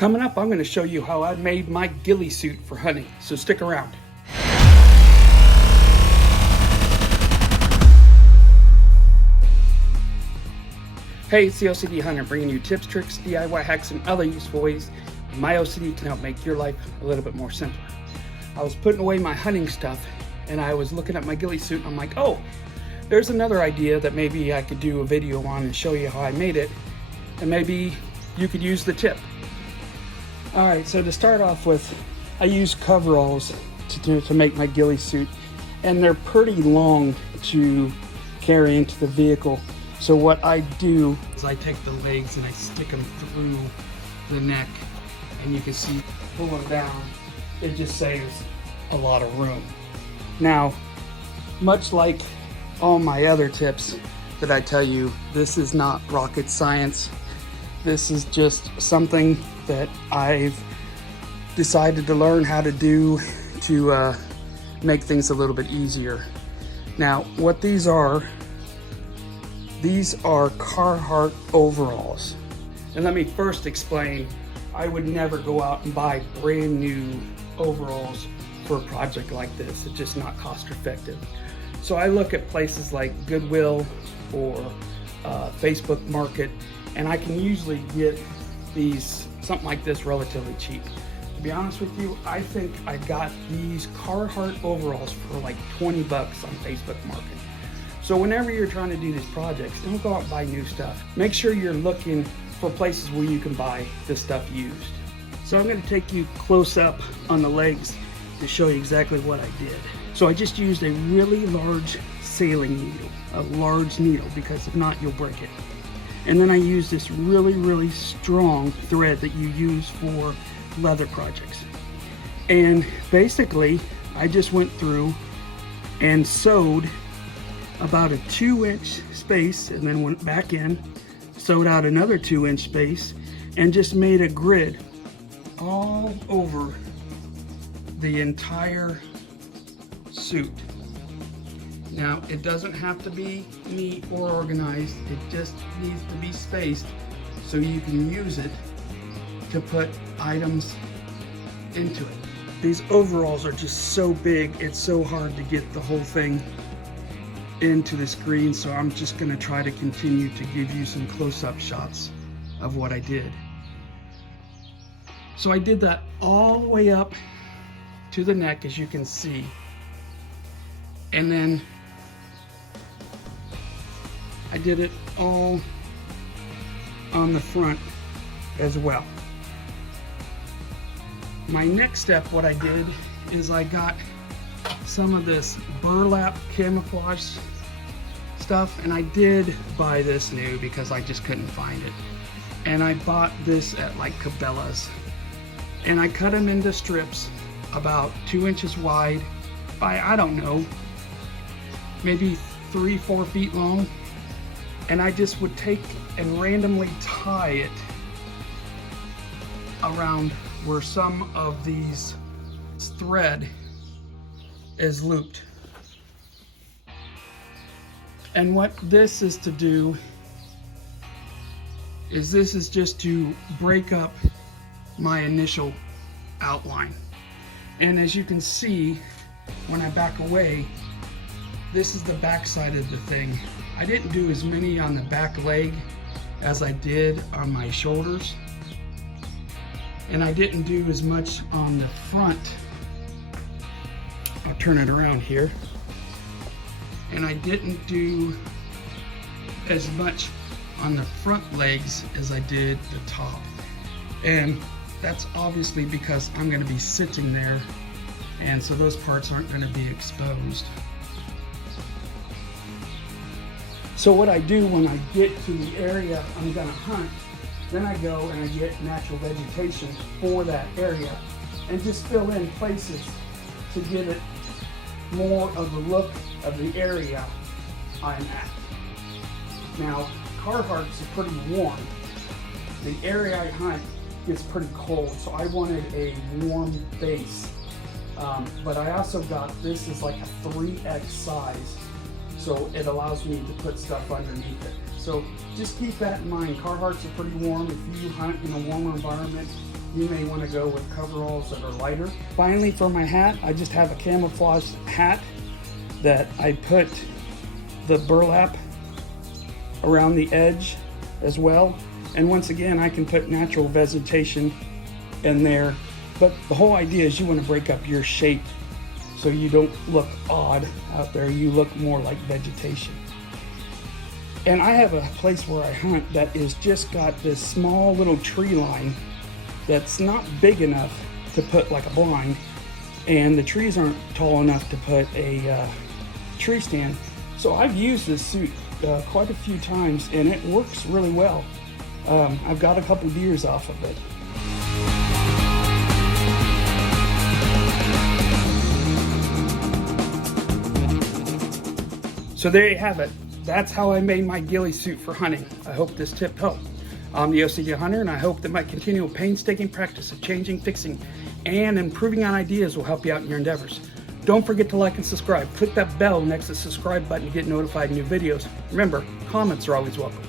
Coming up, I'm going to show you how I made my ghillie suit for hunting, so stick around. Hey, it's the OCD Hunter, bringing you tips, tricks, DIY hacks, and other useful ways in my OCD can help make your life a little bit more simpler. I was putting away my hunting stuff, and I was looking at my ghillie suit, and I'm like, oh, there's another idea that maybe I could do a video on and show you how I made it, and maybe you could use the tip. Alright, so to start off with, I use coveralls to make my ghillie suit, and they're pretty long to carry into the vehicle. So what I do is I take the legs and I stick them through the neck, and you can see, pull them down, it just saves a lot of room. Now, much like all my other tips that I tell you, this is not rocket science. This is just something that I've decided to learn how to do to make things a little bit easier. Now, what these are Carhartt overalls. And let me first explain, I would never go out and buy brand new overalls for a project like this. It's just not cost effective. So I look at places like Goodwill or Facebook Market, and I can usually get something like this relatively cheap. To be honest with you, I think I got these Carhartt overalls for like 20 bucks on Facebook Market. So whenever you're trying to do these projects, don't go out and buy new stuff. Make sure you're looking for places where you can buy this stuff used. So I'm going to take you close up on the legs to show you exactly what I did. So I just used a really large sailing needle, a large needle, because if not, you'll break it. And then I used this really strong thread that you use for leather projects. And basically, I just went through and sewed about a 2-inch space, and then went back in, sewed out another 2-inch space, and just made a grid all over the entire suit. Now, it doesn't have to be neat or organized, it just needs to be spaced so you can use it to put items into it. These overalls are just so big, it's so hard to get the whole thing into the screen, so I'm just going to try to continue to give you some close-up shots of what I did. So I did that all the way up to the neck, as you can see, and then I did it all on the front as well. My next step, what I did is I got some of this burlap camouflage stuff, and I did buy this new because I just couldn't find it. And I bought this at like Cabela's, and I cut them into strips about 2 inches wide by, I don't know, maybe 3-4 feet long. And I just would take and randomly tie it around where some of these thread is looped. And what this is to do is this is just to break up my initial outline. And as you can see, when I back away, this is the back side of the thing. I didn't do as many on the back leg as I did on my shoulders, and I didn't do as much on the front. I'll turn it around here. And I didn't do as much on the front legs as I did the top. And that's obviously because I'm going to be sitting there, and so those parts aren't going to be exposed. So what I do when I get to the area I'm going to hunt, then I go and I get natural vegetation for that area and just fill in places to give it more of the look of the area I'm at. Now, Carhartt's are pretty warm. The area I hunt gets pretty cold, so I wanted a warm base. But I also got this is like a 3X size, so it allows me to put stuff underneath it. So just keep that in mind. Carhartts are pretty warm. If you hunt in a warmer environment, you may want to go with coveralls that are lighter. Finally, for my hat, I just have a camouflage hat that I put the burlap around the edge as well. And once again, I can put natural vegetation in there. But the whole idea is you want to break up your shape so you don't look odd out there. You look more like vegetation. And I have a place where I hunt that is just got this small little tree line that's not big enough to put like a blind, and the trees aren't tall enough to put a tree stand. So I've used this suit quite a few times and it works really well. I've got a couple deers off of it. So there you have it. That's how I made my ghillie suit for hunting. I hope this tip helped. I'm the OCD Hunter, and I hope that my continual painstaking practice of changing, fixing, and improving on ideas will help you out in your endeavors. Don't forget to like and subscribe. Click that bell next to the subscribe button to get notified of new videos. Remember, comments are always welcome.